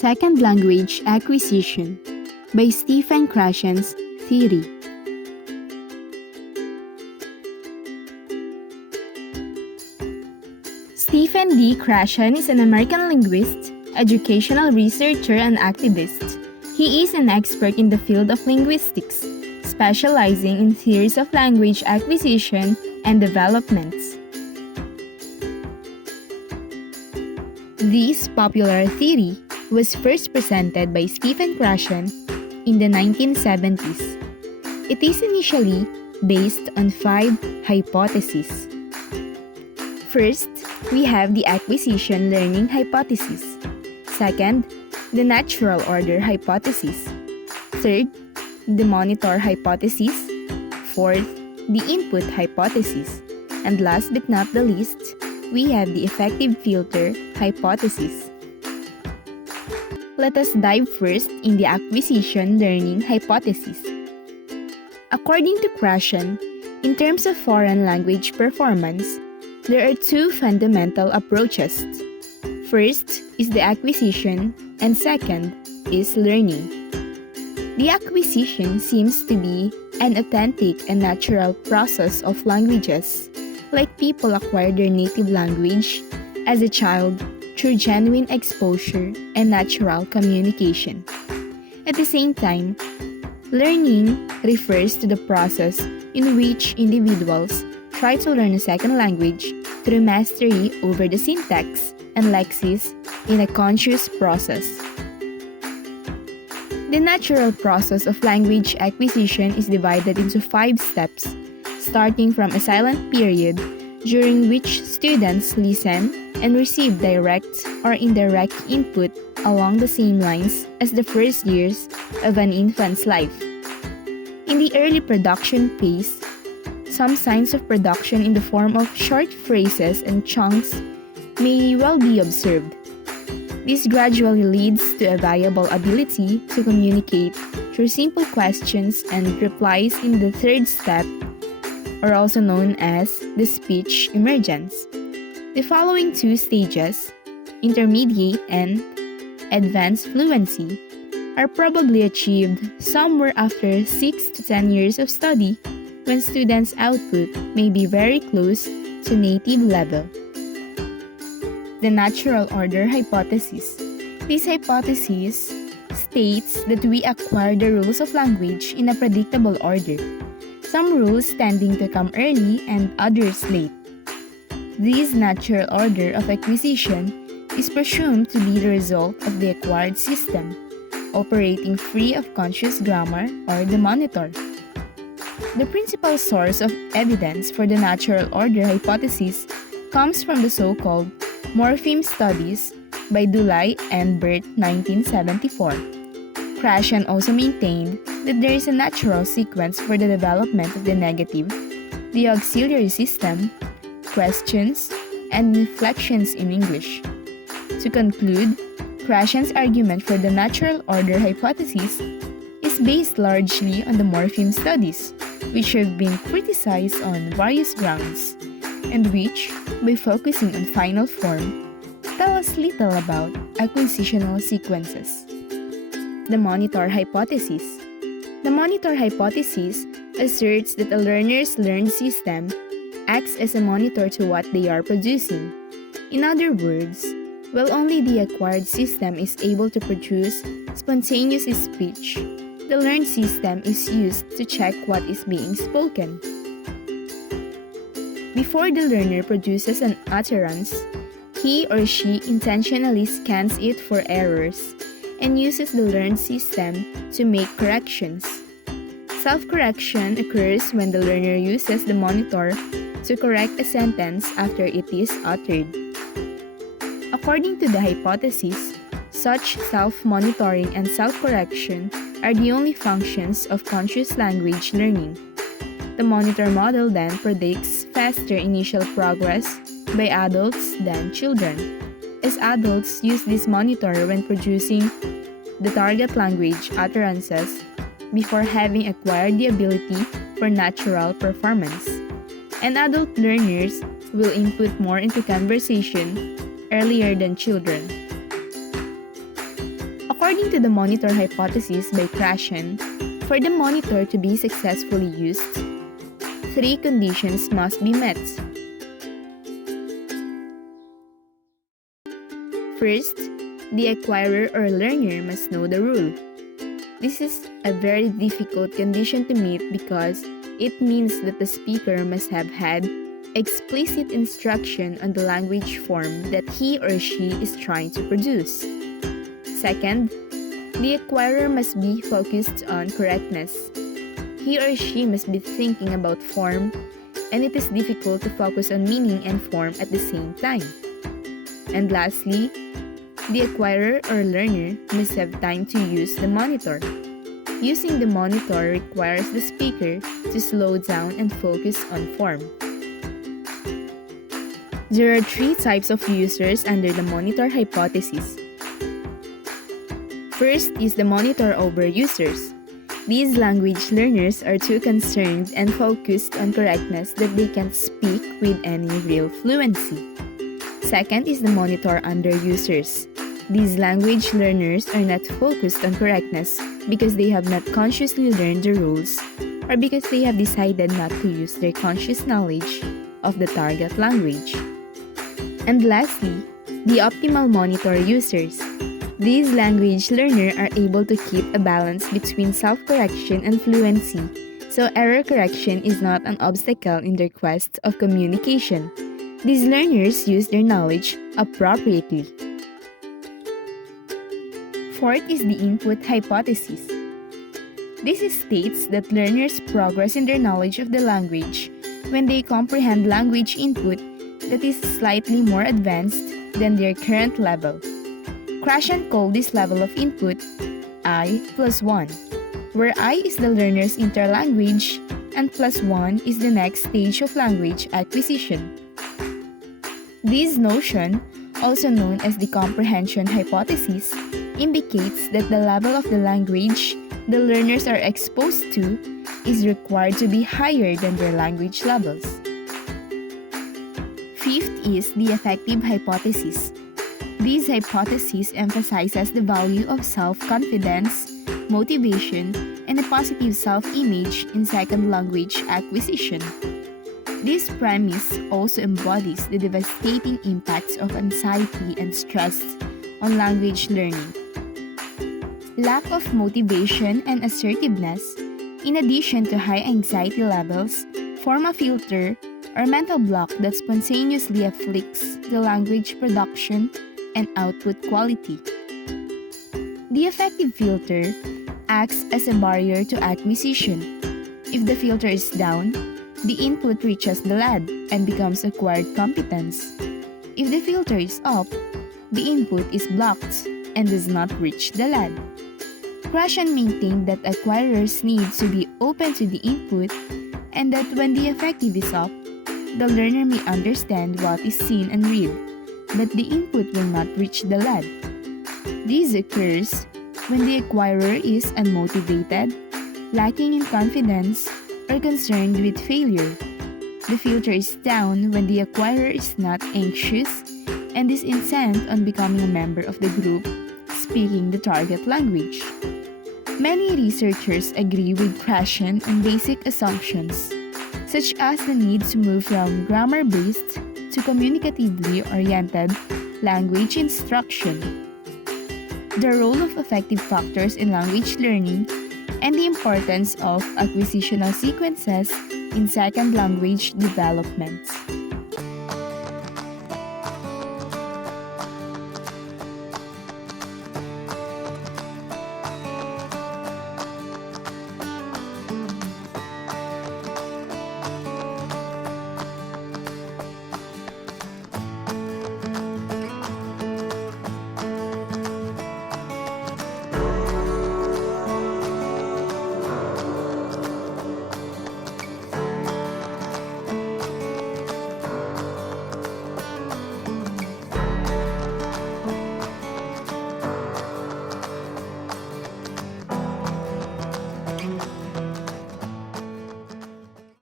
Second Language Acquisition by Stephen Krashen's Theory. Stephen D. Krashen is an American linguist, educational researcher, and activist. He is an expert in the field of linguistics, specializing in theories of language acquisition and developments. This popular theory was first presented by Stephen Krashen in the 1970s. It is initially based on 5 hypotheses. First, we have the acquisition learning hypothesis. Second, the natural order hypothesis. Third, the monitor hypothesis. Fourth, the input hypothesis. And last but not the least, we have the effective filter hypothesis. Let us dive first in the acquisition learning hypothesis. According to Krashen, in terms of foreign language performance, there are 2 fundamental approaches. First is the acquisition, and second is learning. The acquisition seems to be an authentic and natural process of languages, like people acquire their native language as a child through genuine exposure and natural communication. At the same time, learning refers to the process in which individuals try to learn a second language through mastery over the syntax and lexis in a conscious process. The natural process of language acquisition is divided into 5 steps, starting from a silent period during which students listen and receive direct or indirect input along the same lines as the first years of an infant's life. In the early production phase, some signs of production in the form of short phrases and chunks may well be observed. This gradually leads to a viable ability to communicate through simple questions and replies in the third step, or also known as the speech emergence. The following 2 stages, intermediate and advanced fluency, are probably achieved somewhere after 6 to 10 years of study, when students' output may be very close to native level. The natural order hypothesis. This hypothesis states that we acquire the rules of language in a predictable order, some rules tending to come early and others late. This natural order of acquisition is presumed to be the result of the acquired system, operating free of conscious grammar or the monitor. The principal source of evidence for the natural order hypothesis comes from the so-called morpheme studies by Dulay and Burt 1974. Krashen also maintained that there is a natural sequence for the development of the negative, the auxiliary system, questions, and inflections in English. To conclude, Krashen's argument for the natural order hypothesis is based largely on the morpheme studies, which have been criticized on various grounds, and which, by focusing on final form, tell us little about acquisitional sequences. The monitor hypothesis. The monitor hypothesis asserts that a learner's learned system acts as a monitor to what they are producing. In other words, while only the acquired system is able to produce spontaneous speech, the learned system is used to check what is being spoken. Before the learner produces an utterance, he or she intentionally scans it for errors and uses the learned system to make corrections. Self-correction occurs when the learner uses the monitor to correct a sentence after it is uttered. According to the hypothesis, such self-monitoring and self-correction are the only functions of conscious language learning. The monitor model then predicts faster initial progress by adults than children, as adults use this monitor when producing the target language utterances before having acquired the ability for natural performance. And adult learners will input more into conversation earlier than children. According to the monitor hypothesis by Krashen, for the monitor to be successfully used, three conditions must be met. First, the acquirer or learner must know the rule. This is a very difficult condition to meet because it means that the speaker must have had explicit instruction on the language form that he or she is trying to produce. Second, the acquirer must be focused on correctness. He or she must be thinking about form, and it is difficult to focus on meaning and form at the same time. And lastly, the acquirer or learner must have time to use the monitor. Using the monitor requires the speaker to slow down and focus on form. There are three types of users under the monitor hypothesis. First is the monitor over users. These language learners are too concerned and focused on correctness that they can't speak with any real fluency. Second is the monitor under users. These language learners are not focused on correctness because they have not consciously learned the rules or because they have decided not to use their conscious knowledge of the target language. And lastly, the optimal monitor users. These language learners are able to keep a balance between self-correction and fluency, so error correction is not an obstacle in their quest of communication. These learners use their knowledge appropriately. Fourth is the input hypothesis. This states that learners progress in their knowledge of the language when they comprehend language input that is slightly more advanced than their current level. Krashen called this level of input I plus 1, where I is the learner's interlanguage and plus 1 is the next stage of language acquisition. This notion, also known as the comprehension hypothesis, indicates that the level of the language the learners are exposed to is required to be higher than their language levels. Fifth is the affective hypothesis. This hypothesis emphasizes the value of self-confidence, motivation, and a positive self-image in second language acquisition. This premise also embodies the devastating impacts of anxiety and stress on language learning. Lack of motivation and assertiveness, in addition to high anxiety levels, form a filter or mental block that spontaneously afflicts the language production and output quality. The affective filter acts as a barrier to acquisition. If the filter is down, the input reaches the LAD and becomes acquired competence. If the filter is up, the input is blocked and does not reach the LAD. Krashen maintained that acquirers need to be open to the input and that when the affective is up, the learner may understand what is seen and read, but the input will not reach the LAD. This occurs when the acquirer is unmotivated, lacking in confidence, or concerned with failure. The filter is down when the acquirer is not anxious and is intent on becoming a member of the group speaking the target language. Many researchers agree with Krashen on basic assumptions, such as the need to move from grammar-based to communicatively oriented language instruction, the role of affective factors in language learning, and the importance of acquisitional sequences in second language development.